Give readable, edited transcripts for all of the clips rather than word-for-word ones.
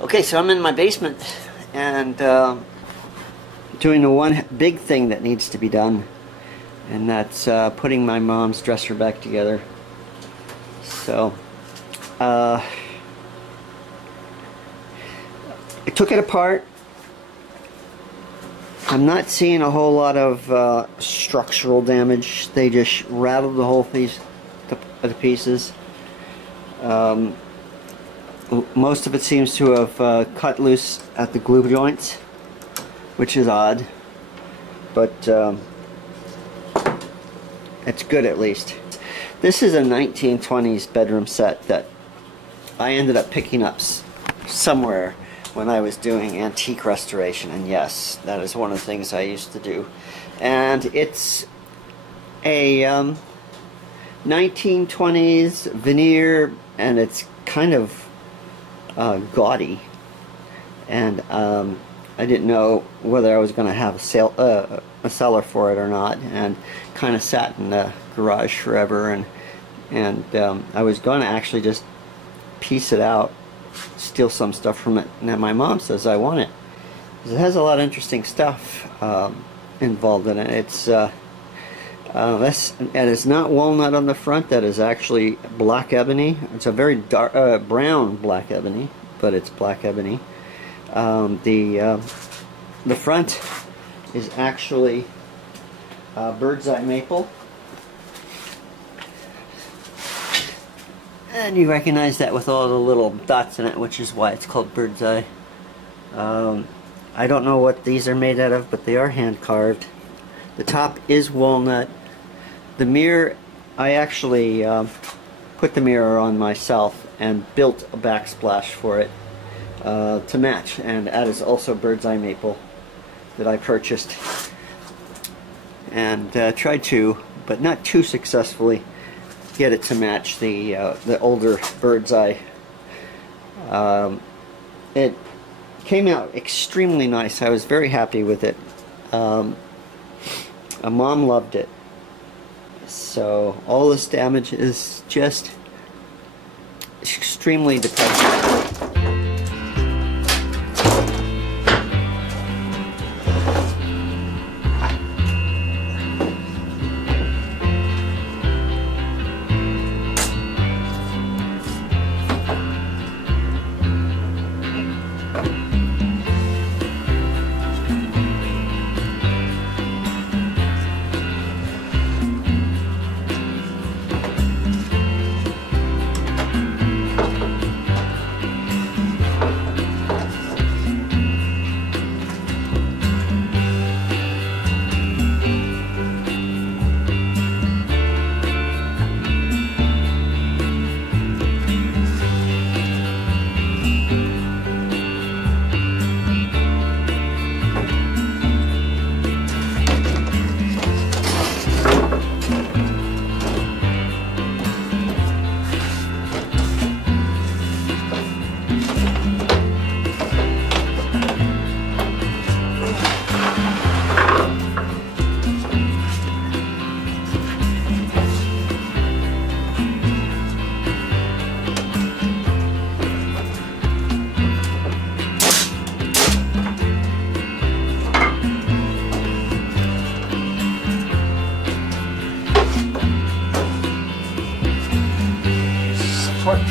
Okay, so I'm in my basement and doing the one big thing that needs to be done, and that's putting my mom's dresser back together. So I took it apart. I'm not seeing a whole lot of structural damage. They just rattled the whole piece to pieces. Most of it seems to have cut loose at the glue joints, which is odd, but it's good at least. This is a 1920s bedroom set that I ended up picking up somewhere when I was doing antique restoration, and yes, that is one of the things I used to do. And it's a 1920s veneer, and it's kind of gaudy, and I didn't know whether I was going to have a seller for it or not, and kind of sat in the garage forever, and I was going to actually just piece it out, steal some stuff from it, and then my mom says I want it because it has a lot of interesting stuff involved in it. It's not walnut on the front. That is actually black ebony. It's a very dark brown black ebony, but it's black ebony. The front is actually bird's eye maple, and you recognize that with all the little dots in it, which is why it's called bird's eye. I don't know what these are made out of, but they are hand carved. The top is walnut. The mirror, I actually put the mirror on myself and built a backsplash for it to match, and that is also bird's eye maple that I purchased, and tried to, but not too successfully, get it to match the older bird's eye. It came out extremely nice. I was very happy with it. Mom loved it. So all this damage is just extremely depressing.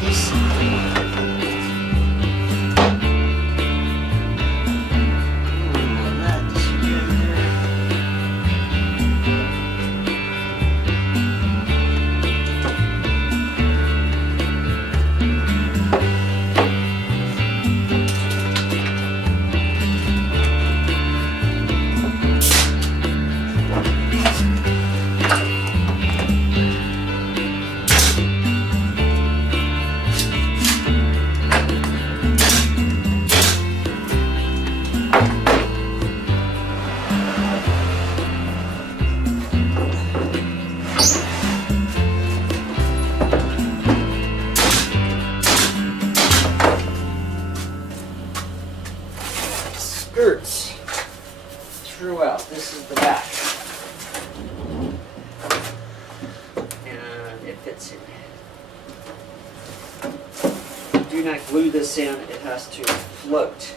Piece. Skirts throughout. This is the back, and it fits in. Do not glue this in, it has to float.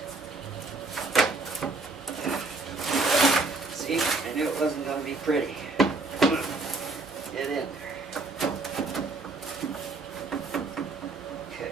See, I knew it wasn't going to be pretty. Get in. Okay.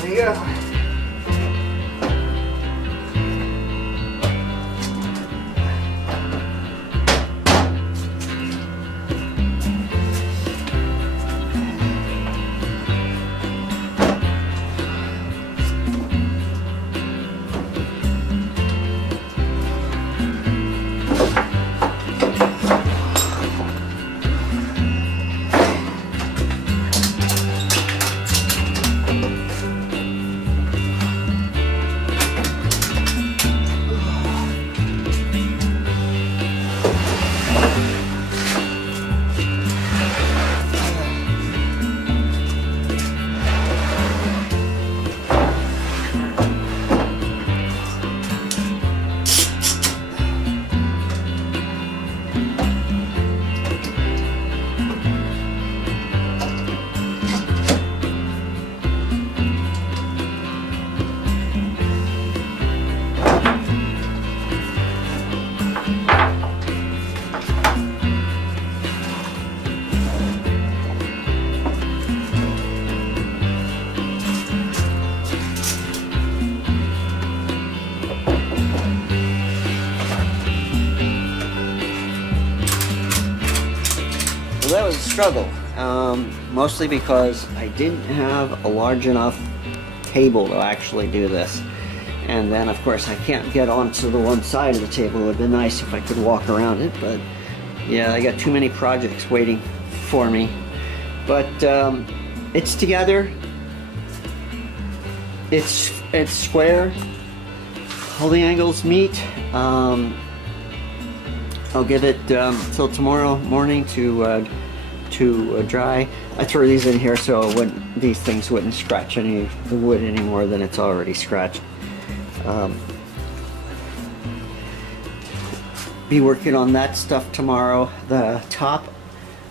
There you go. So that was a struggle, mostly because I didn't have a large enough table to actually do this. And then of course I can't get onto the one side of the table. It would have been nice if I could walk around it, but yeah, I got too many projects waiting for me. But it's together, it's square, all the angles meet. I'll give it till tomorrow morning to dry. I throw these in here so these things wouldn't scratch any the wood any more than it's already scratched. Be working on that stuff tomorrow. The top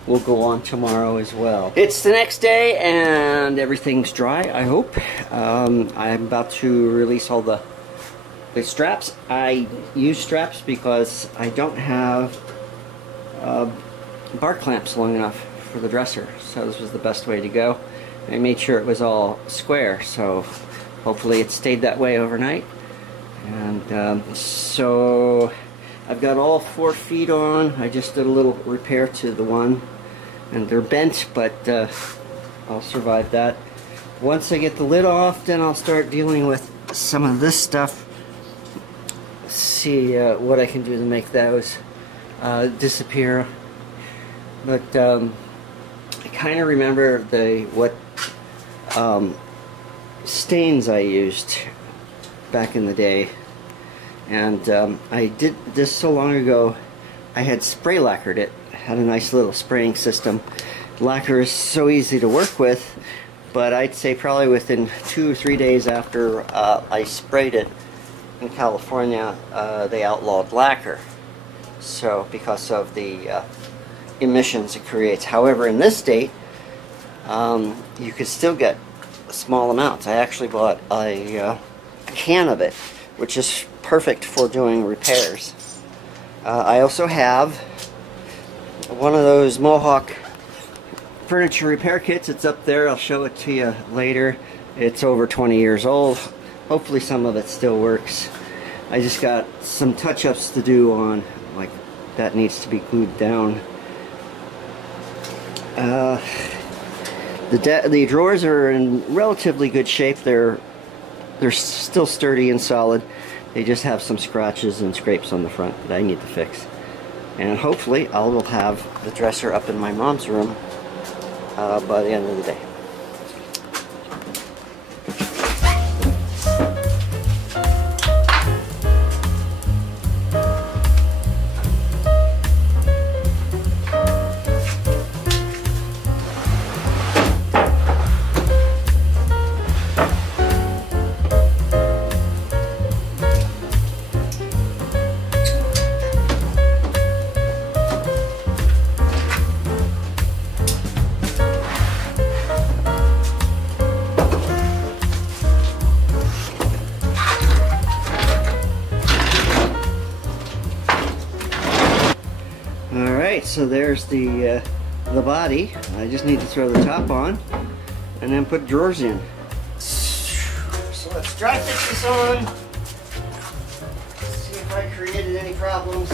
will go on tomorrow as well. It's the next day and everything's dry, I hope. I'm about to release all the straps. I use straps because I don't have bar clamps long enough for the dresser, so this was the best way to go. I made sure it was all square, so hopefully it stayed that way overnight. And so I've got all 4 feet on. I just did a little repair to the one, and they're bent, but I'll survive that. Once I get the lid off, then I'll start dealing with some of this stuff. See what I can do to make those disappear. But I kind of remember what stains I used back in the day, and I did this so long ago. I had spray lacquered it. Had a nice little spraying system. Lacquer is so easy to work with, but I'd say probably within 2 or 3 days after I sprayed it in California, they outlawed lacquer. So because of the emissions it creates. However, in this state, you could still get small amounts. I actually bought a can of it, which is perfect for doing repairs. I also have one of those Mohawk furniture repair kits. It's up there. I'll show it to you later. It's over 20 years old. Hopefully some of it still works. I just got some touch-ups to do on, like, that needs to be glued down. The drawers are in relatively good shape. They're still sturdy and solid. They just have some scratches and scrapes on the front that I need to fix. And hopefully I will have the dresser up in my mom's room by the end of the day. So there's the body. I just need to throw the top on and then put drawers in. So let's dry fit this on. See if I created any problems.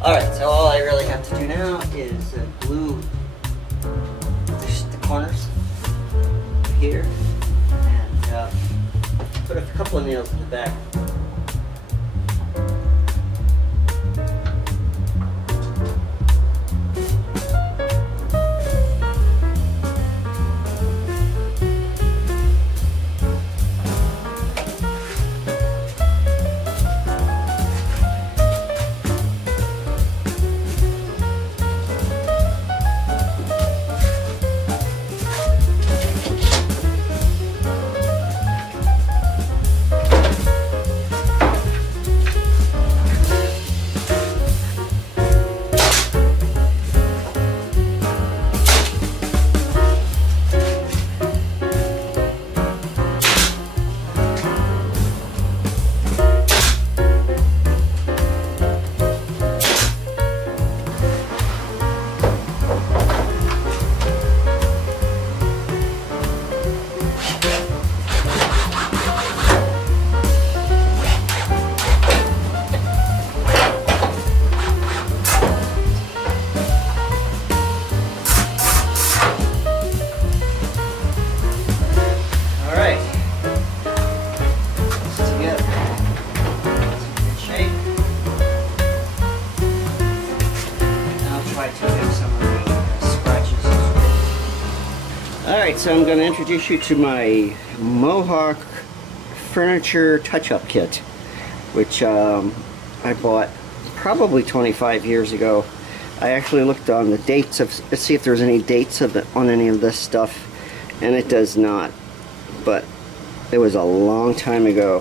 Alright, so all I really have to do now is glue the corners here. Put a couple of nails in the back. Alright, so I'm going to introduce you to my Mohawk furniture touch-up kit, which I bought probably 25 years ago. I actually looked on the dates of, let's see if there's any dates of it on any of this stuff, and it does not, but it was a long time ago.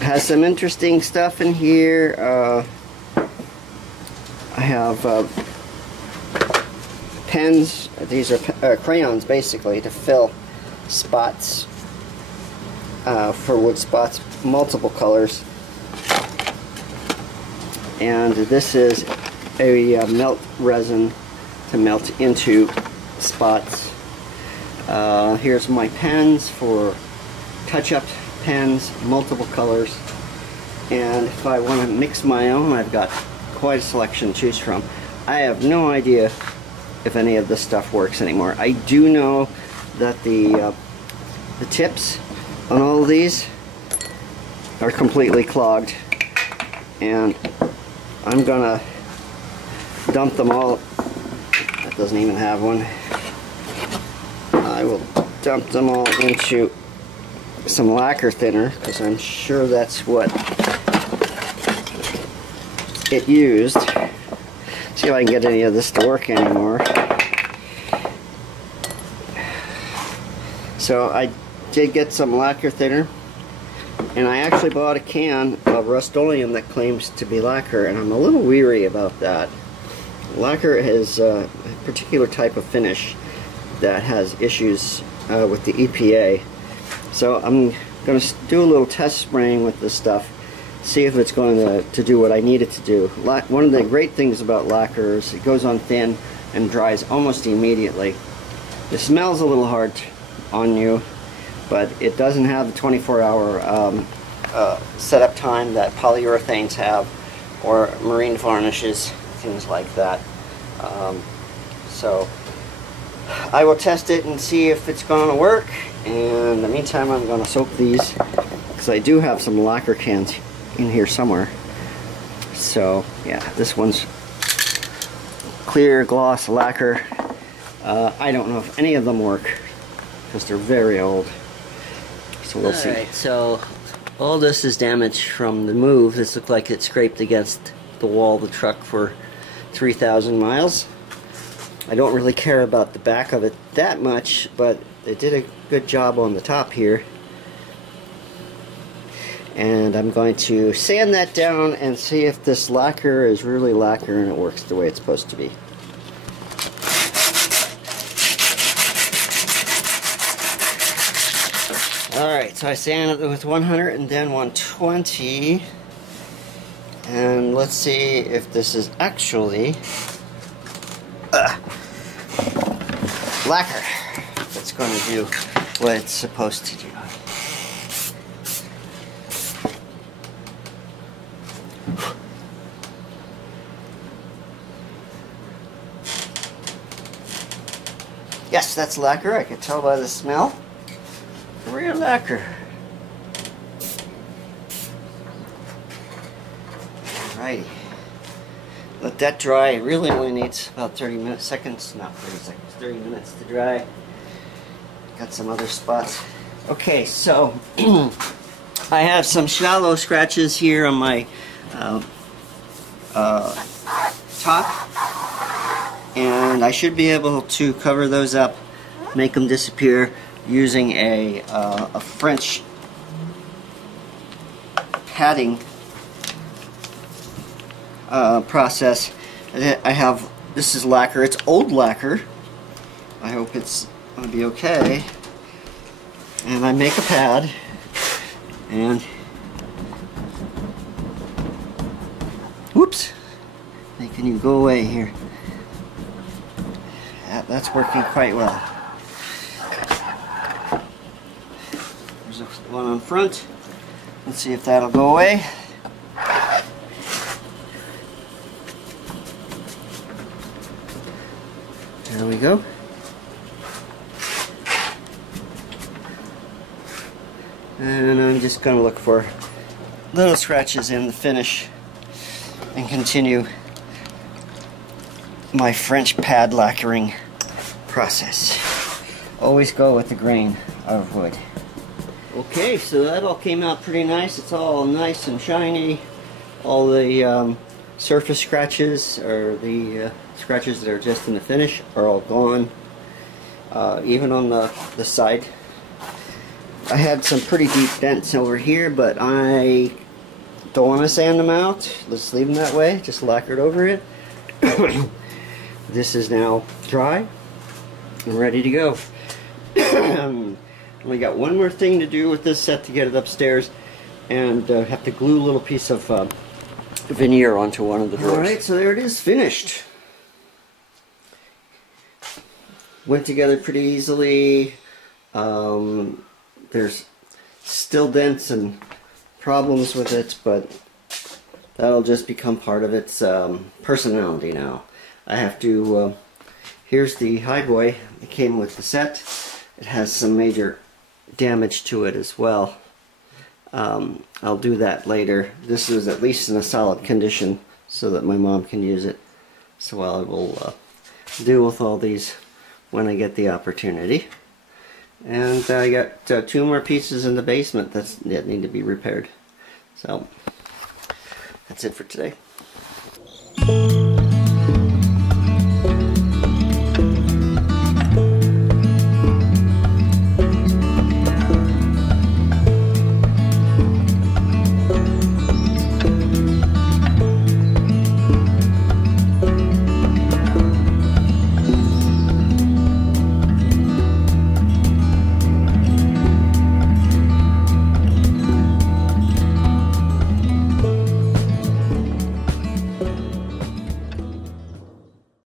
Has some interesting stuff in here. I have pens. These are crayons basically to fill spots, for wood spots, multiple colors. And this is a melt resin to melt into spots. Here's my pens for touch-up pens, multiple colors. And if I want to mix my own, I've got quite a selection to choose from. I have no idea if any of this stuff works anymore. I do know that the tips on all of these are completely clogged, and I'm gonna dump them all. That doesn't even have one. I will dump them all into some lacquer thinner, because I'm sure that's what it used. See if I can get any of this to work anymore. So I did get some lacquer thinner, and I actually bought a can of Rust-Oleum that claims to be lacquer, and I'm a little weary about that. Lacquer is a particular type of finish that has issues with the EPA. So I'm going to do a little test spraying with this stuff, see if it's going to do what I need it to do. One of the great things about lacquer is it goes on thin and dries almost immediately. It smells a little hard on you, but it doesn't have the 24-hour setup time that polyurethanes have, or marine varnishes, things like that. So I will test it and see if it's going to work. And in the meantime, I'm going to soak these, because I do have some lacquer cans in here somewhere. So yeah, this one's clear gloss lacquer. I don't know if any of them work, because they're very old. So we'll see. Alright, so all this is damage from the move. This looked like it scraped against the wall of the truck for 3,000 miles. I don't really care about the back of it that much, but they did a good job on the top here. And I'm going to sand that down and see if this lacquer is really lacquer and it works the way it's supposed to be. Alright, so I sanded it with 100 and then 120. And let's see if this is actually lacquer that's going to do what it's supposed to do. Yes, that's lacquer. I can tell by the smell. Real lacquer. Alrighty. Let that dry. It really only needs about 30 minutes, not 30 seconds, 30 minutes to dry. Got some other spots. Okay, so I have some shallow scratches here on my top, and I should be able to cover those up, make them disappear using a French padding process. This is lacquer. It's old lacquer. I hope it's going to be okay. And I make a pad, and whoops, hey, can you go away here? That's working quite well. There's one on front. Let's see if that'll go away. There we go. And I'm just going to look for little scratches in the finish and continue my French pad lacquering process. Always go with the grain of wood. Okay, so that all came out pretty nice. It's all nice and shiny. All the surface scratches, or the scratches that are just in the finish, are all gone. Even on the side. I had some pretty deep dents over here, but I don't want to sand them out. Let's leave them that way, just lacquered over it. This is now dry and ready to go. We got one more thing to do with this set to get it upstairs, and have to glue a little piece of veneer onto one of the drawers. Alright, so there it is, finished. Went together pretty easily. There's still dents and problems with it, but that'll just become part of its personality now. I have to, here's the highboy that came with the set. It has some major damage to it as well. I'll do that later. This is at least in a solid condition so that my mom can use it. So I will deal with all these when I get the opportunity. And I got 2 more pieces in the basement that need to be repaired. So that's it for today.